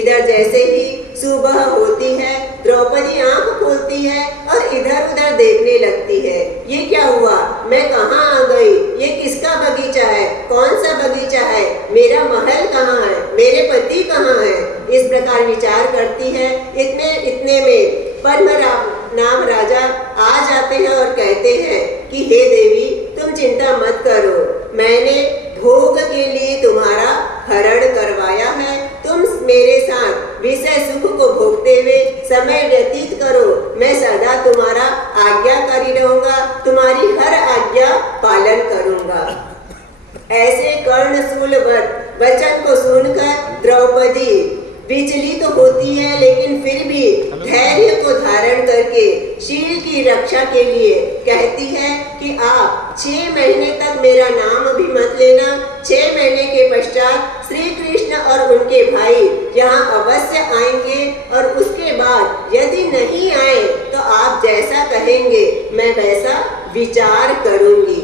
इधर जैसे ही सुबह होती है, द्रौपदी आंख खोलती है और इधर उधर देखने लगती है। ये क्या हुआ? मैं कहाँ आ गई? ये किसका बगीचा है? कौन सा बगीचा है? मेरा महल कहाँ है? मेरे पति कहाँ है? इस प्रकार विचार करती है। इतने में पद्मनाभ राजा आ जाते हैं और कहते हैं कि हे देवी, तुम चिंता मत करो, मैंने भोग के लिए तुम्हारा हरण करवाया है। तुम मेरे साथ विषय सुख को भोगते हुए समय व्यतीत करो, मैं सदा तुम्हारा आज्ञाकारी रहूंगा, तुम्हारी हर आज्ञा पालन करूंगा। ऐसे कर्णशूल वचन को सुनकर द्रौपदी विचलित तो होती है, लेकिन फिर भी धैर्य को धारण करके शील की रक्षा के लिए कहती है कि आप 6 महीने तक मेरा नाम भी मत लेना। 6 महीने के पश्चात श्री कृष्ण और उनके भाई यहाँ अवश्य आएंगे और उसके बाद यदि नहीं आए तो आप जैसा कहेंगे मैं वैसा विचार करूंगी।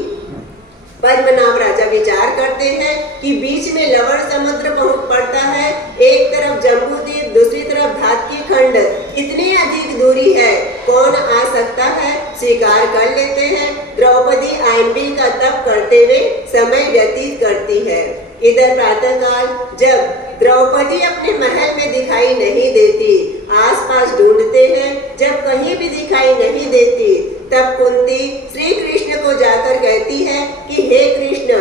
पद्मनाभ राजा विचार करते हैं कि बीच में लवण समुद्र पड़ता है, एक तरफ जम्बूद्वीप, दूसरी तरफ धातकी खंड, इतनी अधिक दूरी है कौन आ सकता है, स्वीकार कर लेते हैं। द्रौपदी आयंबिल का तप करते हुए समय व्यतीत करती है। इधर प्रातःकाल जब द्रौपदी अपने महल में दिखाई नहीं देती, आसपास ढूंढते हैं, जब कहीं भी दिखाई नहीं देती, तब कुंती श्री कृष्ण को जाकर कहती है कि हे कृष्ण,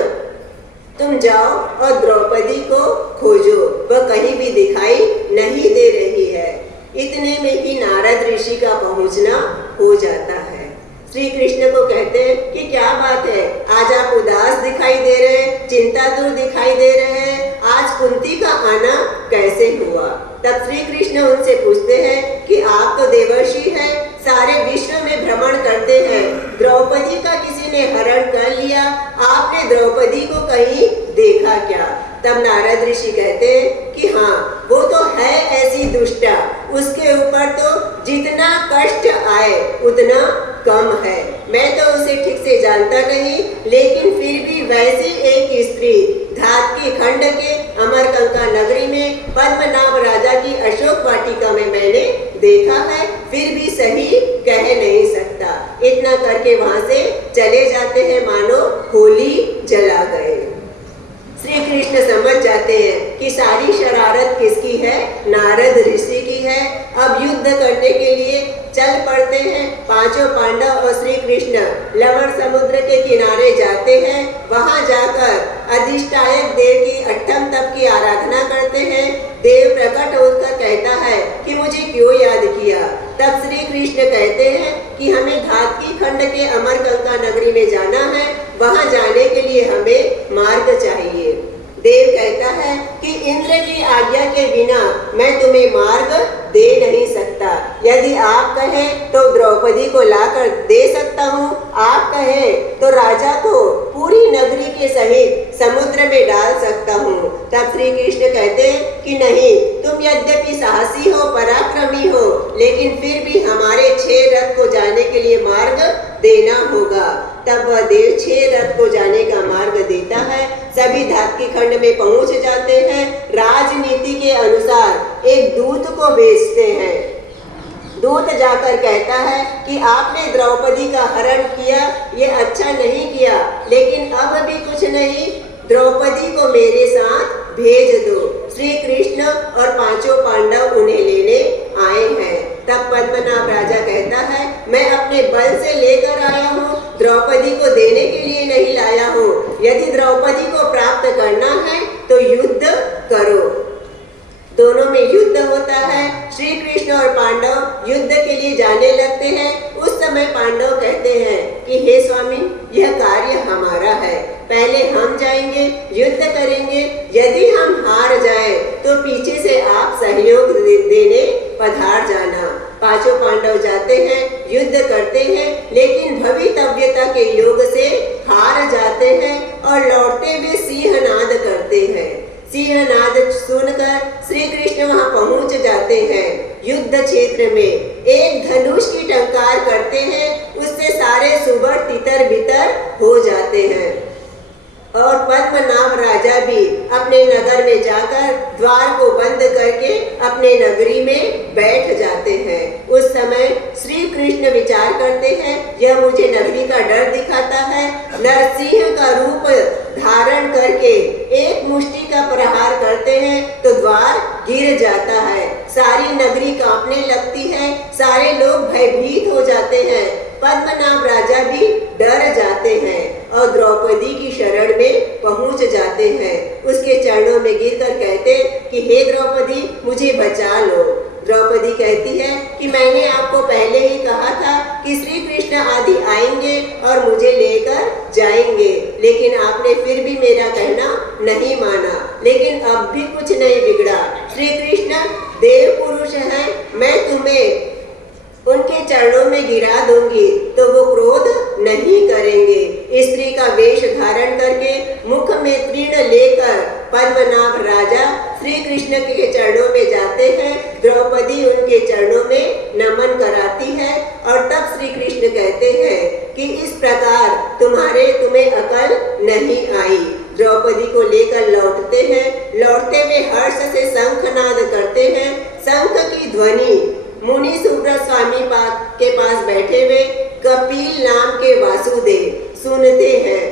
तुम जाओ और द्रौपदी को खोजो, वह कहीं भी दिखाई नहीं दे रही है। इतने में ही नारद ऋषि का पहुंचना हो जाता है। श्री कृष्ण को कहते हैं कि क्या बात है, आज आप उदास दिखाई दे रहे हैं, चिंतातुर दिखाई दे रहे हैं, आज कुंती का आना कैसे हुआ। तब श्री कृष्ण उनसे पूछते हैं कि आप तो देवर्षि हैं, सारे विश्व में भ्रमण करते हैं, द्रौपदी का किसी ने हरण कर लिया, आपने द्रौपदी को कहीं देखा क्या। तब नारद ऋषि कहते हैं कि हाँ, वो तो है ऐसी दुष्टा, उसके ऊपर तो जितना कष्ट आए उतना कम है। मैं तो उसे ठीक से जानता नहीं, लेकिन फिर भी वैसी एक स्त्री धात्की खंड के अमरकंका नगरी में पद्मनाभ राजा की अशोक वाटिका में मैंने देखा है, फिर भी सही कह नहीं सकता। इतना करके वहां से चले जाते हैं मानो होली जला गए। श्री कृष्ण समझ जाते हैं कि सारी शरारत किसकी है, नारद ऋषि की है। अब युद्ध करने के लिए चल पड़ते हैं। पांचों पांडव और श्री कृष्ण लवण समुद्र के किनारे जाते हैं। वहां जाकर अधिष्ठायक देव की अट्ठम तप की आराधना करते हैं। देव प्रकट होकर कहता है कि मुझे क्यों याद किया। तब श्री कृष्ण कहते हैं कि हमें धात्की खंड के अमरकंका नगरी में जाना है, वहां जाने के लिए हमें मार्ग चाहिए। देव कहता है कि इंद्र की आज्ञा के बिना मैं तुम्हें मार्ग दे नहीं सकता। यदि आप कहें तो द्रौपदी को लाकर दे सकता हूँ, आप कहें तो राजा को पूरी नगरी के सहित समुद्र में डाल सकता हूँ। तब श्री कृष्ण कहते हैं कि नहीं, तुम यद्यपि साहसी हो, पराक्रमी हो, लेकिन फिर भी हमारे 6 रथ को जाने के लिए मार्ग देना होगा। तब वह देव 6 रथ को जाने का मार्ग देता है। सभी धात्की खंड में पहुंच जाते हैं। राजनीति के अनुसार एक दूत को भेजते हैं। दूत जाकर कहता है कि आपने द्रौपदी का हरण किया, ये अच्छा नहीं किया, लेकिन अब भी कुछ नहीं, द्रौपदी को मेरे साथ भेज दो। श्री कृष्ण और पांचों पांडव उन्हें लेने आए हैं। तब पद्मनाभ राजा कहता है, मैं अपने बल से लेकर आया हूँ, द्रौपदी को देने के लिए नहीं लाया हूँ। यदि द्रौपदी को प्राप्त करना है तो युद्ध करो। दोनों में युद्ध होता है। श्री कृष्ण और पांडव युद्ध के लिए जाने लगते हैं। उस समय पांडव कहते हैं कि हे स्वामी, यह कार्य हमारा है, पहले हम जाएंगे, युद्ध करेंगे, यदि हम हार जाए तो पीछे से आप सहयोग देने पधार जाना। पांचों पांडव जाते हैं, युद्ध करते हैं, लेकिन भवितव्यता के योग से हार जाते हैं और लौटते हुए सिंहनाद करते हैं। सिंहनाद सुनकर श्री कृष्ण वहां पहुंच जाते हैं। युद्ध क्षेत्र में एक धनुष की टंकार करते हैं, उससे सारे सुबह तितर बितर हो जाते हैं। और पद्मनाभ राजा भी अपने नगर में जाकर द्वार को बंद करके अपने नगरी में बैठ जाते हैं। उस समय श्री कृष्ण विचार करते हैं, यह मुझे नगरी का डर दिखाता है। नरसिंह का रूप धारण करके एक मुष्टि का प्रहार करते हैं तो द्वार गिर जाता है। सारी नगरी कांपने लगती है, सारे लोग भयभीत हो जाते हैं। पद्मनाभ राजा भी डर जाते हैं और द्रौपदी की शरण में पहुंच जाते हैं। उसके चरणों में गिरकर कहते कि हे द्रौपदी, मुझे बचा लो। द्रौपदी कहती है कि मैंने आपको पहले ही कहा था कि श्री कृष्ण आदि आएंगे और मुझे लेकर जाएंगे, लेकिन आपने फिर भी मेरा कहना नहीं माना। लेकिन अब भी कुछ नहीं बिगड़ा। श्री कृष्ण देव पुरुष हैं, मैं तुम्हें उनके चरणों में गिरा दूंगी तो वो क्रोध नहीं करेंगे। स्त्री का वेश धारण करके मुख में तृण लेकर पद्मनाभ राजा श्री कृष्ण के चरणों में जाते हैं। द्रौपदी उनके चरणों में नमन कराती है और तब श्री कृष्ण कहते हैं कि इस प्रकार तुम्हें अकल नहीं आई। द्रौपदी को लेकर लौटते हैं। लौटते हुए हर्ष से शंखनाद करते हैं। शंख की ध्वनि मुनि सुब्रत स्वामी के पास बैठे हुए कपिल नाम के वासुदेव सुनते हैं।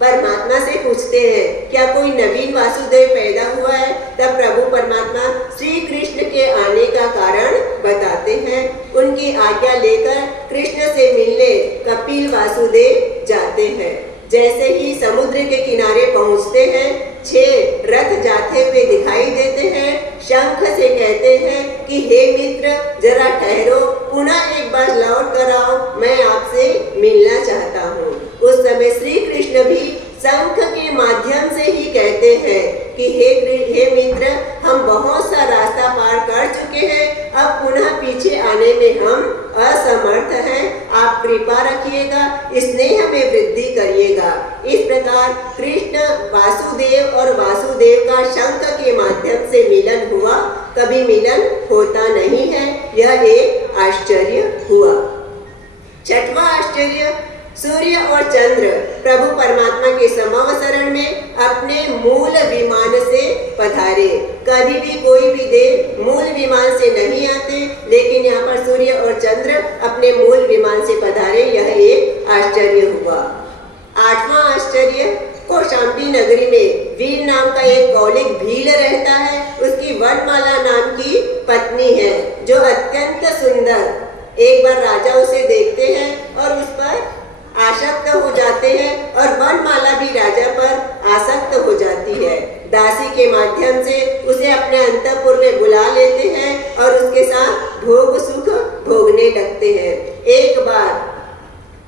परमात्मा से पूछते हैं क्या कोई नवीन वासुदेव पैदा हुआ है? तब प्रभु परमात्मा श्री कृष्ण के आने का कारण बताते हैं। उनकी आज्ञा लेकर कृष्ण से मिलने कपिल वासुदेव जाते हैं। जैसे ही समुद्र के किनारे पहुंचते हैं 6 रथ जाते हुए दिखाई देते हैं। शंख से कहते हैं कि हे मित्र जरा ठहरो, पुनः एक बार लौट कर आओ, मैं आपसे मिलना चाहता हूँ। उस समय श्री कृष्ण भी शंख के माध्यम से ही कहते हैं कि हे मित्र हम बहुत सा रास्ता पार कर चुके हैं, अब पुनः पीछे आने में हम असमर्थ हैं, आप कृपा रखिएगा, स्नेह में वृद्धि करिएगा। इस प्रकार कृष्ण वासुदेव और वासुदेव का शंख के माध्यम से मिलन हुआ। कभी मिलन होता नहीं है, यह एक आश्चर्य हुआ। 6वां आश्चर्य, सूर्य और चंद्र प्रभु परमात्मा के समवसरण में अपने मूल विमान से पधारे। कभी भी कोई भी देव मूल विमान से नहीं आते, लेकिन यहाँ पर सूर्य और चंद्र अपने मूल विमान से पधारे, यह एक आश्चर्य हुआ। 8वां आश्चर्य, कौशाम्बी नगरी में वीर नाम का एक कौलिक भील रहता है। उसकी वनमाला नाम की पत्नी है जो अत्यंत सुंदर। एक बार राजा उसे देखते हैं और उस पर आसक्त हो जाते हैं और वनमाला भी राजा पर आसक्त हो जाती है। दासी के माध्यम से उसे अपने अंतःपुर में बुला लेते हैं और उसके साथ भोग सुख भोगने लगते हैं। एक बार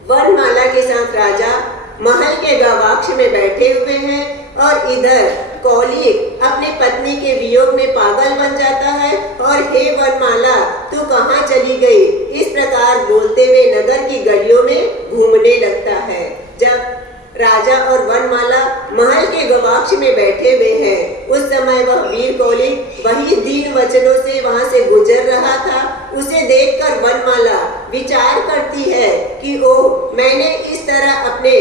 वनमाला के साथ राजा महल के गवाक्ष में बैठे हुए हैं और इधर कौलिक अपनी पत्नी के वियोग में पागल बन जाता है और हे वनमाला तू कहाँ चली गई, इस प्रकार बोलते हुए नगर की गलियों में घूमने लगता है। जब राजा और वनमाला महल के गवाक्ष में बैठे हुए हैं, उस समय वह वीर कौलिक वही दीन वचनों से वहां से गुजर रहा था। उसे देखकर वनमाला विचार करती है कि ओह मैंने इस तरह अपने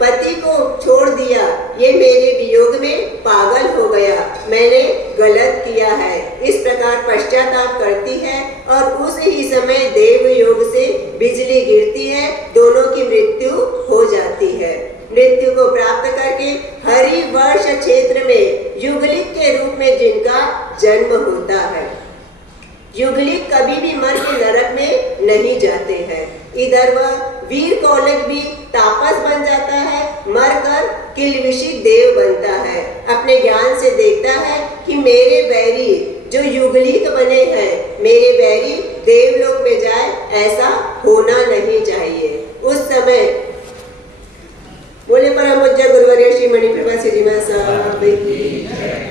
पति को छोड़ दिया, ये मेरे वियोग में पागल हो गया, मैंने गलत किया है। इस प्रकार पश्चाताप करती है और उस ही समय देव योग से बिजली गिरती है, दोनों की मृत्यु हो जाती है। मृत्यु को प्राप्त करके हरिवर्ष क्षेत्र में युगलिक के रूप में जिनका जन्म होता है। युगलिक कभी भी मर के नरक में नहीं जाते हैं। इधर वह वीर कौलिक भी तापस बन जाता है, मरकर किल्बिषिक देव बनता है। अपने ज्ञान से देखता है कि मेरे बैरी जो युगलिक बने हैं, मेरे बैरी देवलोक में जाए